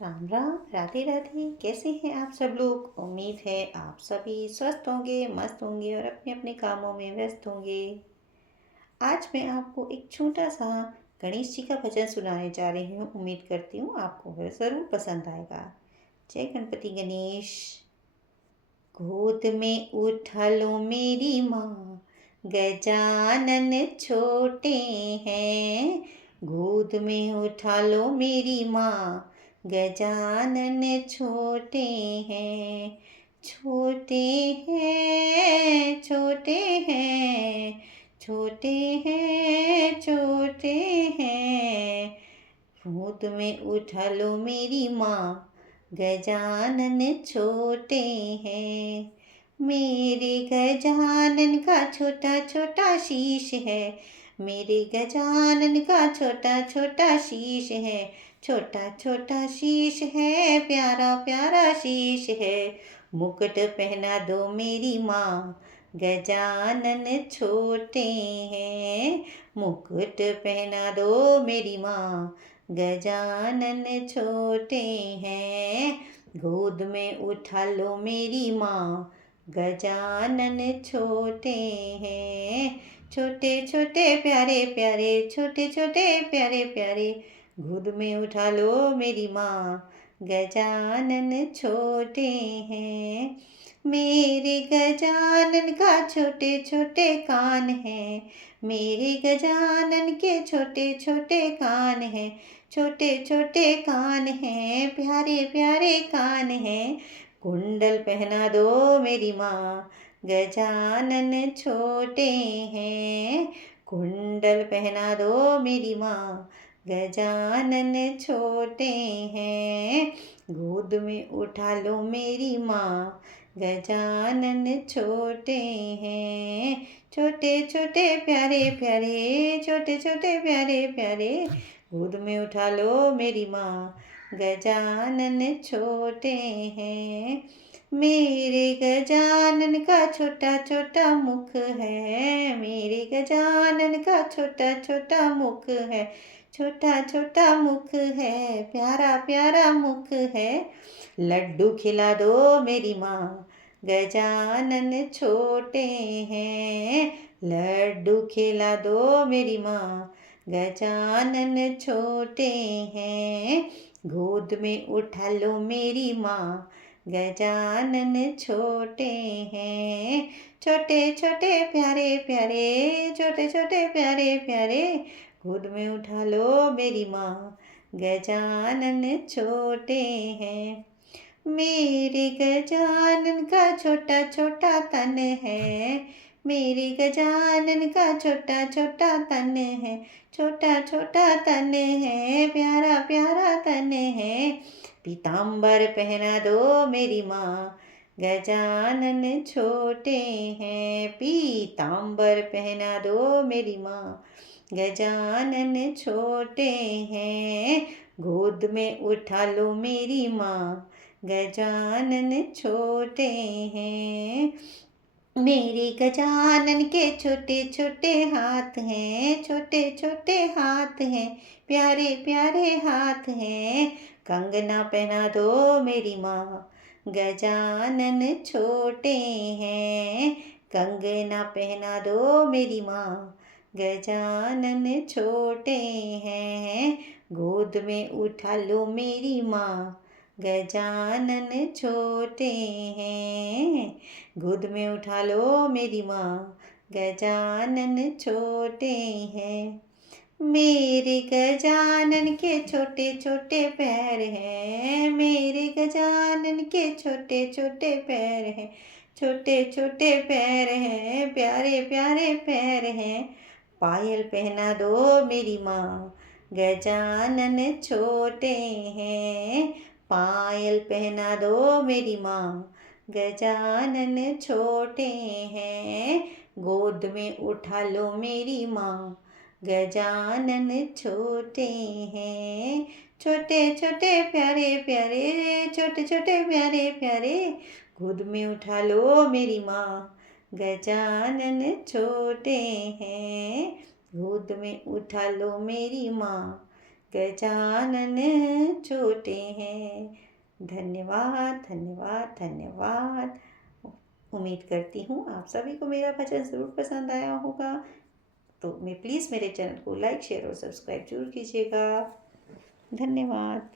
राम राम, राधे राधे। कैसे हैं आप सब लोग? उम्मीद है आप सभी स्वस्थ होंगे, मस्त होंगे और अपने अपने कामों में व्यस्त होंगे। आज मैं आपको एक छोटा सा गणेश जी का भजन सुनाने जा रही हूँ। उम्मीद करती हूँ आपको वह ज़रूर पसंद आएगा। जय गणपति गणेश। गोद में उठा लो मेरी माँ, गजानन छोटे हैं। गोद में उठा लो मेरी माँ, गजानन छोटे हैं। छोटे हैं, छोटे हैं, छोटे हैं, छोटे हैं। गोद में उठा लो मेरी माँ, गजानन छोटे हैं। मेरे गजानन का छोटा छोटा शीश है। मेरे गजानन का छोटा छोटा शीश है। छोटा छोटा शीश है, प्यारा प्यारा शीश है। मुकुट पहना दो मेरी माँ, गजानन छोटे हैं। मुकुट पहना दो मेरी माँ, गजानन छोटे हैं। गोद में उठा लो मेरी माँ, गजानन छोटे हैं। छोटे छोटे प्यारे प्यारे, छोटे छोटे प्यारे प्यारे। गोद में उठा लो मेरी माँ, गजानन छोटे हैं। मेरे गजानन का छोटे छोटे कान हैं। मेरे गजानन के छोटे छोटे कान हैं। छोटे छोटे कान हैं, प्यारे प्यारे कान हैं। कुंडल पहना दो मेरी माँ, गजानन छोटे हैं। कुंडल पहना दो मेरी माँ, गजानन छोटे हैं। गोद में उठा लो मेरी माँ, गजानन छोटे हैं। छोटे छोटे प्यारे प्यारे, छोटे छोटे प्यारे प्यारे। गोद में उठा लो मेरी माँ, गजानन छोटे हैं। मेरे गजानन का छोटा छोटा मुख है। मेरे गजानन का छोटा छोटा मुख है। छोटा छोटा मुख है, प्यारा प्यारा मुख है। लड्डू खिला दो मेरी माँ, गजानन छोटे हैं। लड्डू खिला दो मेरी माँ, गजानन छोटे हैं। गोद में उठा लो मेरी माँ, गजानन छोटे हैं। छोटे छोटे प्यारे प्यारे, छोटे छोटे प्यारे प्यारे। गोद में उठा लो मेरी माँ, गजानन छोटे हैं। मेरे गजानन का छोटा छोटा तन है। मेरे गजानन का छोटा छोटा तन है। छोटा छोटा तन है, प्यारा प्यारा तन है। पीताम्बर पहना दो मेरी माँ, गजानन छोटे हैं। पीताम्बर पहना दो मेरी माँ, गजानन छोटे हैं। गोद में उठा लो मेरी माँ, गजानन छोटे हैं। मेरे गजानन के छोटे छोटे हाथ हैं। छोटे छोटे हाथ हैं, प्यारे प्यारे हाथ हैं। कंगना पहना दो मेरी माँ, गजानन छोटे हैं। कंगना पहना दो मेरी माँ, गजानन छोटे हैं। गोद में उठा लो मेरी माँ, गजानन छोटे हैं। गोद में उठा लो मेरी माँ, गजानन छोटे हैं। मेरे गजानन के छोटे छोटे पैर हैं। मेरे गजानन के छोटे छोटे पैर हैं। छोटे छोटे पैर हैं, प्यारे प्यारे पैर हैं। पायल पहना दो मेरी माँ, गजानन छोटे हैं। पायल पहना दो मेरी माँ, गजानन छोटे हैं। गोद में उठा लो मेरी माँ, गजानन छोटे हैं। छोटे छोटे प्यारे प्यारे, छोटे छोटे प्यारे प्यारे। गोद में उठा लो मेरी माँ, गजानन छोटे हैं। गोद में उठा लो मेरी माँ, गजानन छोटे हैं। धन्यवाद, धन्यवाद, धन्यवाद। उम्मीद करती हूँ आप सभी को मेरा भजन ज़रूर पसंद आया होगा। तो प्लीज़ मेरे चैनल को लाइक, शेयर और सब्सक्राइब ज़रूर कीजिएगा। धन्यवाद।